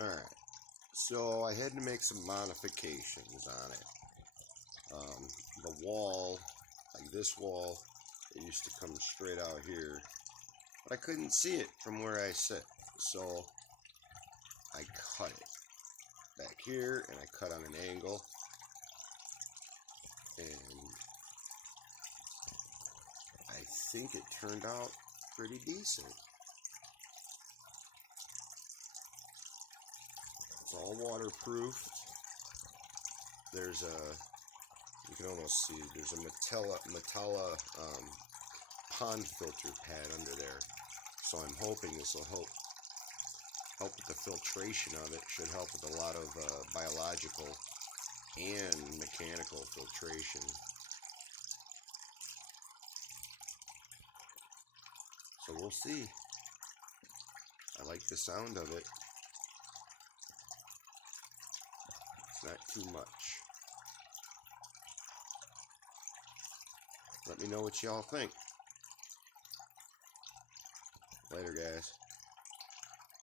Alright, so I had to make some modifications on it. The wall, like this wall, it used to come straight out here, but I couldn't see it from where I sit, so I cut it back here, and I cut on an angle, and I think it turned out pretty decent. It's all waterproof. There's a, you can almost see, there's a Metalla pond filter pad under there. So I'm hoping this will help with the filtration of it. Should help with a lot of biological and mechanical filtration. So we'll see. I like the sound of it. It's not too much. Let me know what y'all think. Later, guys.